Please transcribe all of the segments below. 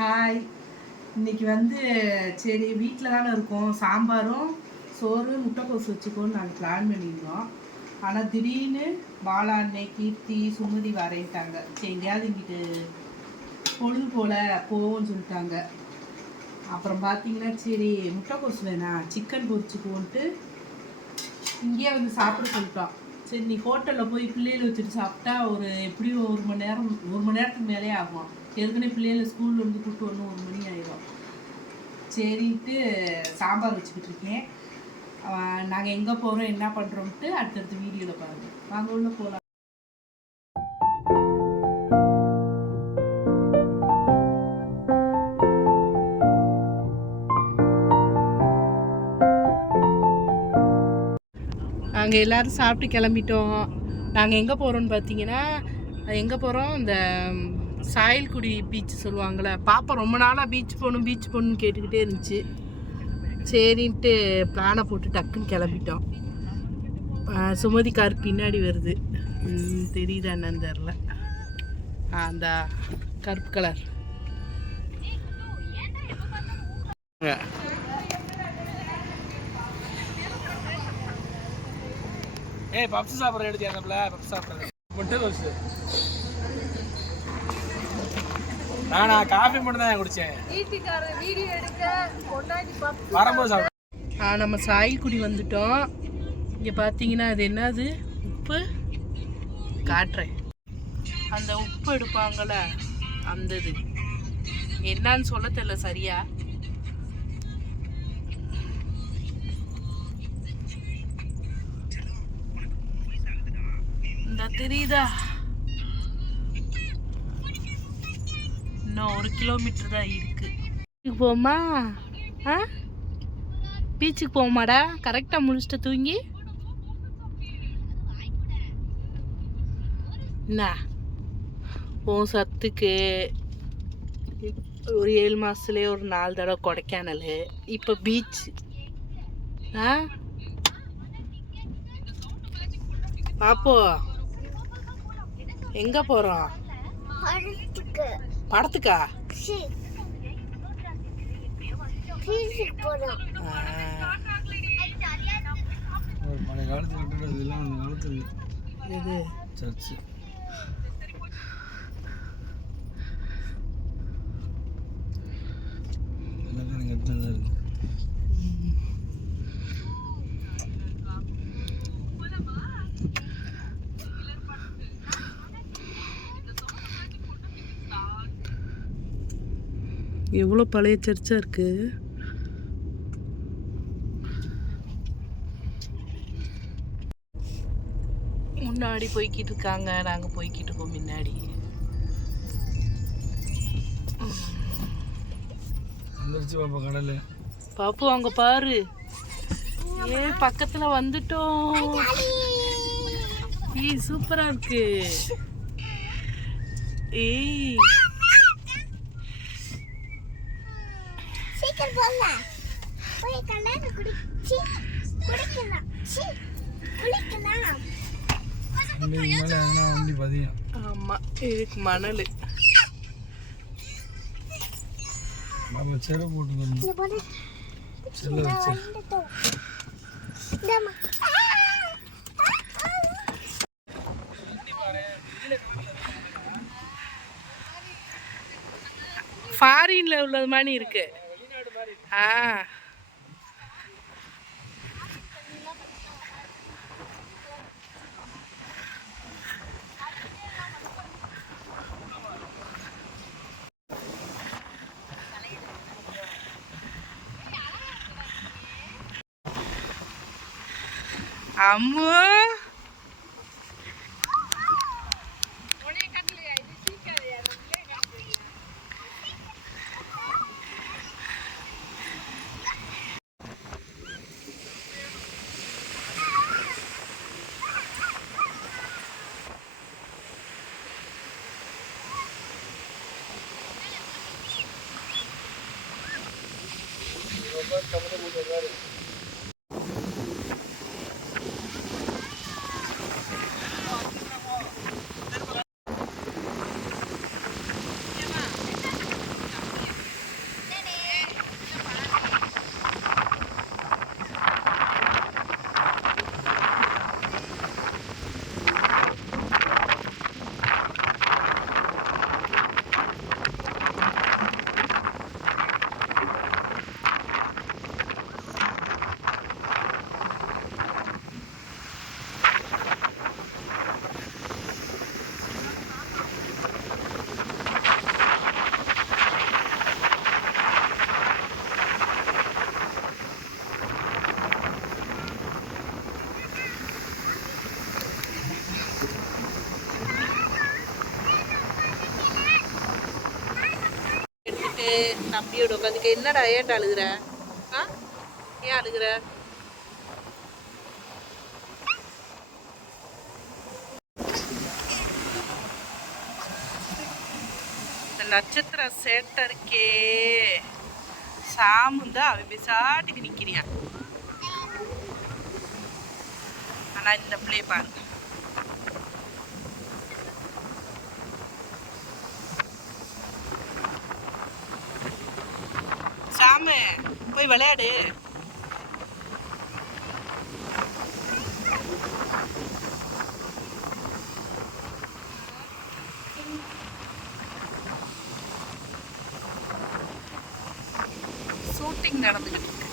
Hi. இன்னைக்கு சரி வீட்டில் தானே இருக்கோம். சாம்பாரும் சோறு முட்டைக்கோசு வச்சுக்கோன்னு நாங்கள் பிளான் பண்ணியிருந்தோம். ஆனால் திடீர்னு பாலாண்ணே கீர்த்தி சுமதி வரேன்ட்டாங்க. சரி எங்கேயாவது இங்கிட்டு பொழுது போல் போவோன்னு சொல்லிட்டாங்க. அப்புறம் பார்த்தீங்கன்னா சரி முட்டைக்கோசு வேணாம் சிக்கன் பொரிச்சுக்கோன்ட்டு இங்கேயே சாப்பிட சொல்லிட்டோம். சரி நீ ஹோட்டலில் போய் பிள்ளைகளை வச்சுட்டு சாப்பிட்டா எப்படியும் ஒரு மணி நேரத்துக்கு மேலே ஆகும். ஏற்கனவே பிள்ளைகளை ஸ்கூலில் கூப்பிட்டு வரணும், 1 மணி ஆயிடும். சரின்ட்டு சாம்பார் வச்சுக்கிட்டு இருக்கேன். நாங்கள் எங்கே போகிறோம் என்ன பண்ணுறோம்ட்டு அடுத்தடுத்த வீடியோவில் பாருங்கள். வாங்க உள்ள போகலாம். நாங்கள் எல்லோரும் சாப்பிட்டு கிளம்பிட்டோம். நாங்கள் எங்கே போகிறோன்னு பார்த்தீங்கன்னா இந்த சாயல்குடி பீச் சொல்லுவாங்களே, பாப்பா ரொம்ப நாளாக பீச் போகணுன்னு கேட்டுக்கிட்டே இருந்துச்சு. சரின்ட்டு பிளானை போட்டு டக்குன்னு கிளம்பிட்டோம். சுமதி கார் பின்னாடி வருது, தெரியுதா என்னன்னு தெரில. அந்த கருப்பு கலர் பப்ஸ் சாப்பிட்ற எடுத்தியாங்கல்ல, பப்ஸ் சாப்பிட்றது முட்டை தோசை. நானா காஃபி மட்டும் தான் குடித்தேன். வரும்போது சாப்பிட்டேன். நம்ம சாயல்குடி வந்துட்டோம். இங்கே பார்த்தீங்கன்னா அது என்னது உப்பு காட்டுறேன். அந்த உப்பு எடுப்பாங்கள்ல அந்த இது என்னன்னு சொல்ல தெரியல சரியா. இந்த தெரியுதா, இன்னும் 1 கிலோமீட்டர் தான் இருக்கு. போமா பீச்சுக்கு போமாடா. கரெக்டாக முடிச்சுட்டு தூங்கி என்ன சத்துக்கு ஒரு 7 மாதத்துலேயே ஒரு 4 தடவை கொடைக்கானல், இப்போ பீச். பாப்போ எங்க போறோம்? படத்துக்கா? எவ்வளோ பழைய சர்ச்சா இருக்கு. முன்னாடி போய்கிட்டு இருக்காங்க, நாங்கள் போய்கிட்டு இருக்கோம் முன்னாடி. பாப்பு அங்க பாரு, பக்கத்துல வந்துட்டோம். சூப்பரா இருக்கு. ஆமா இதுக்கு மணல் ஃபாரின்ல உள்ளது மாதிரி இருக்கு. அம்மு தம்பியோட உட்காந்துக்க. என்னடா ஏன்டா அழுகுற? ஆ, ஏன் அழுகுற? இந்த நட்சத்திர சேட்டை இருக்கே சாமுந்தா அவன் பிசாட்டுக்கு நிற்கிறியான். ஆனால் இந்த பிள்ளைய பாரு, சாமு போய் விளையாடு. ஷூட்டிங் நடந்துக்கிட்டு இருக்கு.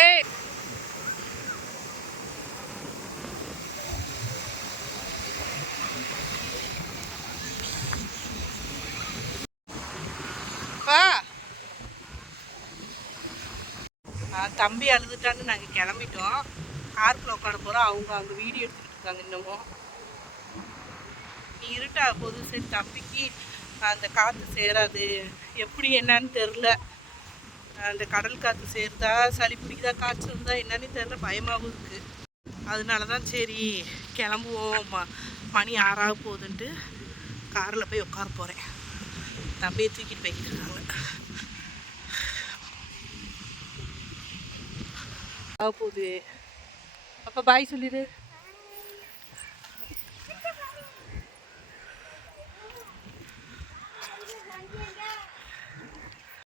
ஏய், வா. தம்பி அழுதுட்டான்னு நாங்கள் கிளம்பிட்டோம். காருக்குள்ள உட்கார போகிறோம். அவங்க அங்கே வீடியோ எடுத்துக்கிட்டு இருக்காங்க. இன்னமும் நீ இருட்டா போது. சரி, தம்பிக்கு அந்த காற்று சேராது, எப்படி என்னன்னு தெரில. அந்த கடல் காற்று சேருதா, சளி பிடிக்குதா, காய்ச்சல் இருந்தா என்னன்னு தெரில, பயமாகவும் இருக்குது. அதனால தான் சரி கிளம்புவோம், மணி 6 போகுதுன்ட்டு காரில் போய் உட்கார போகிறேன். தம்பியை தூக்கிட்டு போய்கிட்டு இருக்காங்க. போகுது. அப்போ பாய் சொல்லிடு.